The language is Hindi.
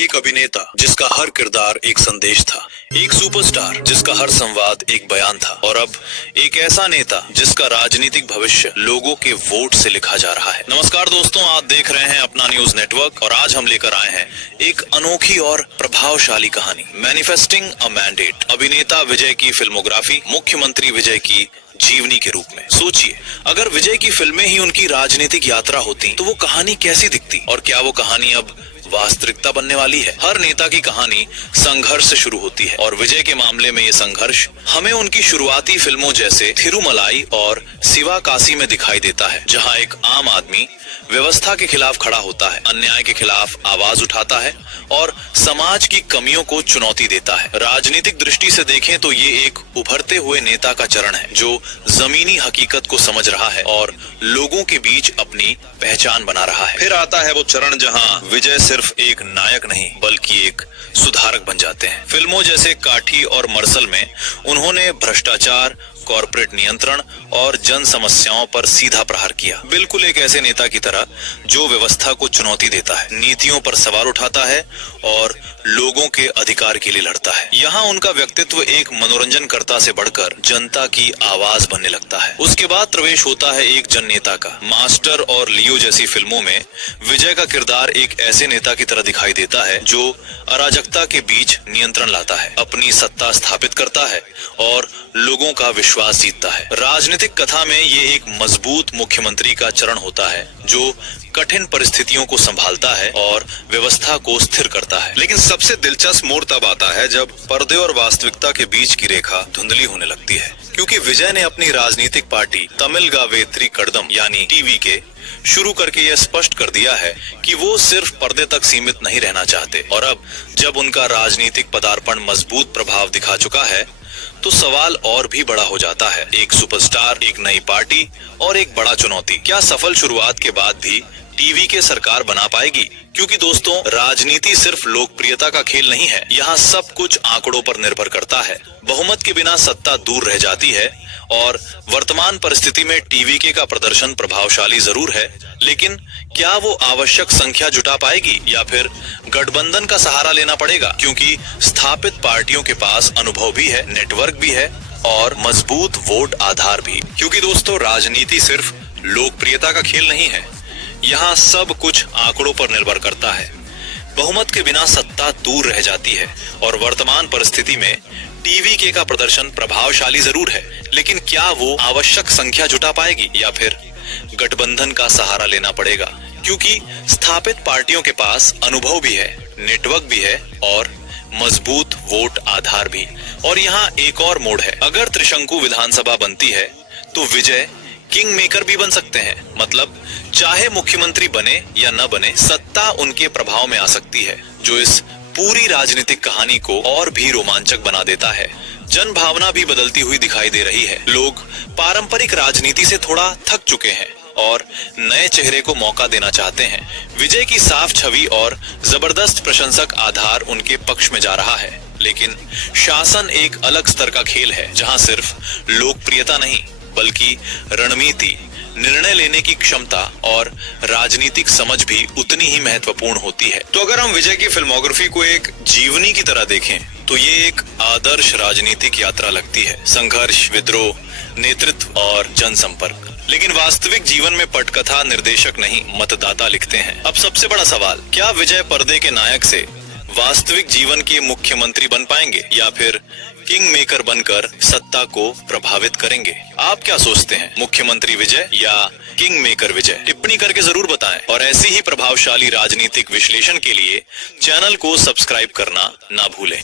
एक अभिनेता जिसका हर किरदार एक संदेश था, एक सुपरस्टार जिसका हर संवाद एक बयान था, और अब एक ऐसा नेता जिसका राजनीतिक भविष्य लोगों के वोट से लिखा जा रहा है। नमस्कार दोस्तों, आप देख रहे हैं अपना न्यूज नेटवर्क और आज हम लेकर आए हैं एक अनोखी और प्रभावशाली कहानी, मैनिफेस्टिंग अ मैंडेट। अभिनेता विजय की फिल्मोग्राफी मुख्यमंत्री विजय की जीवनी के रूप में। सोचिए, अगर विजय की फिल्में ही उनकी राजनीतिक यात्रा होती तो वो कहानी कैसी दिखती, और क्या वो कहानी अब वास्तविकता बनने वाली है। हर नेता की कहानी संघर्ष से शुरू होती है और विजय के मामले में ये संघर्ष हमें उनकी शुरुआती फिल्मों जैसे थिरुमलाई और शिवाकाशी में दिखाई देता है, जहां एक आम आदमी व्यवस्था के खिलाफ खड़ा होता है, अन्याय के खिलाफ आवाज उठाता है और समाज की कमियों को चुनौती देता है। राजनीतिक दृष्टि से देखें तो ये एक उभरते हुए नेता का चरण है जो जमीनी हकीकत को समझ रहा है और लोगों के बीच अपनी पहचान बना रहा है। फिर आता है वो चरण जहां विजय सिर्फ एक नायक नहीं बल्कि एक सुधारक बन जाते हैं। फिल्मों जैसे काठी और मरसल में उन्होंने भ्रष्टाचार, कॉर्पोरेट नियंत्रण और जन समस्याओं पर सीधा प्रहार किया, बिल्कुल एक ऐसे नेता की तरह जो व्यवस्था को चुनौती देता है, नीतियों पर सवाल उठाता है और लोगों के अधिकार के लिए लड़ता है। यहाँ उनका व्यक्तित्व एक मनोरंजनकर्ता से बढ़कर जनता की आवाज बनने लगता है। उसके बाद प्रवेश होता है एक जन नेता का। मास्टर और लियो जैसी फिल्मों में विजय का किरदार एक ऐसे नेता की तरह दिखाई देता है जो अराजकता के बीच नियंत्रण लाता है, अपनी सत्ता स्थापित करता है और लोगों का विश्वास जीतता है। राजनीतिक कथा में ये एक मजबूत मुख्यमंत्री का चरण होता है जो कठिन परिस्थितियों को संभालता है और व्यवस्था को स्थिर करता है। लेकिन सबसे दिलचस्प मोड़ तब आता है जब पर्दे और वास्तविकता के बीच की रेखा धुंधली होने लगती है, क्योंकि विजय ने अपनी राजनीतिक पार्टी तमिलगा वेत्री कड़दम यानी टीवीके शुरू करके यह स्पष्ट कर दिया है कि वो सिर्फ पर्दे तक सीमित नहीं रहना चाहते। और अब जब उनका राजनीतिक पदार्पण मजबूत प्रभाव दिखा चुका है तो सवाल और भी बड़ा हो जाता है। एक सुपरस्टार, एक नई पार्टी और एक बड़ा चुनौती। क्या सफल शुरुआत के बाद भी टीवी के सरकार बना पाएगी? क्योंकि दोस्तों, राजनीति सिर्फ लोकप्रियता का खेल नहीं है, यहाँ सब कुछ आंकड़ों पर निर्भर करता है। बहुमत के बिना सत्ता दूर रह जाती है और वर्तमान परिस्थिति में टीवीके का प्रदर्शन प्रभावशाली जरूर है, लेकिन क्या वो आवश्यक संख्या जुटा पाएगी या फिर गठबंधन का सहारा लेना पड़ेगा? क्योंकि स्थापित पार्टियों के पास अनुभव भी है, नेटवर्क भी है और मजबूत वोट आधार भी। क्योंकि दोस्तों, राजनीति सिर्फ लोकप्रियता का खेल नहीं है, यहाँ सब कुछ आंकड़ों पर निर्भर करता है। बहुमत के बिना सत्ता दूर रह जाती है और वर्तमान परिस्थिति में टीवीके का प्रदर्शन प्रभावशाली जरूर है, लेकिन क्या वो आवश्यक संख्या जुटा पाएगी या फिर गठबंधन का सहारा लेना पड़ेगा? क्योंकि स्थापित पार्टियों के पास अनुभव भी है, नेटवर्क भी है और मजबूत वोट आधार भी। और यहाँ एक और मोड़ है, अगर त्रिशंकु विधानसभा बनती है तो विजय किंग मेकर भी बन सकते हैं। मतलब चाहे मुख्यमंत्री बने या न बने, सत्ता उनके प्रभाव में आ सकती है, जो इस पूरी राजनीतिक कहानी को और भी रोमांचक बना देता है। जन भावना भी बदलती हुई दिखाई दे रही है। लोग पारंपरिक राजनीति से थोड़ा थक चुके हैं और नए चेहरे को मौका देना चाहते हैं। विजय की साफ छवि और जबरदस्त प्रशंसक आधार उनके पक्ष में जा रहा है, लेकिन शासन एक अलग स्तर का खेल है, जहां सिर्फ लोकप्रियता नहीं बल्कि रणनीति, निर्णय लेने की क्षमता और राजनीतिक समझ भी उतनी ही महत्वपूर्ण होती है। तो अगर हम विजय की फिल्मोग्राफी को एक जीवनी की तरह देखें तो ये एक आदर्श राजनीतिक यात्रा लगती है। संघर्ष, विद्रोह, नेतृत्व और जनसंपर्क। लेकिन वास्तविक जीवन में पटकथा निर्देशक नहीं, मतदाता लिखते हैं। अब सबसे बड़ा सवाल, क्या विजय पर्दे के नायक से वास्तविक जीवन के मुख्यमंत्री बन पाएंगे या फिर किंग मेकर बनकर सत्ता को प्रभावित करेंगे? आप क्या सोचते हैं, मुख्यमंत्री विजय या किंग मेकर विजय? टिप्पणी करके जरूर बताएं और ऐसी ही प्रभावशाली राजनीतिक विश्लेषण के लिए चैनल को सब्सक्राइब करना ना भूलें।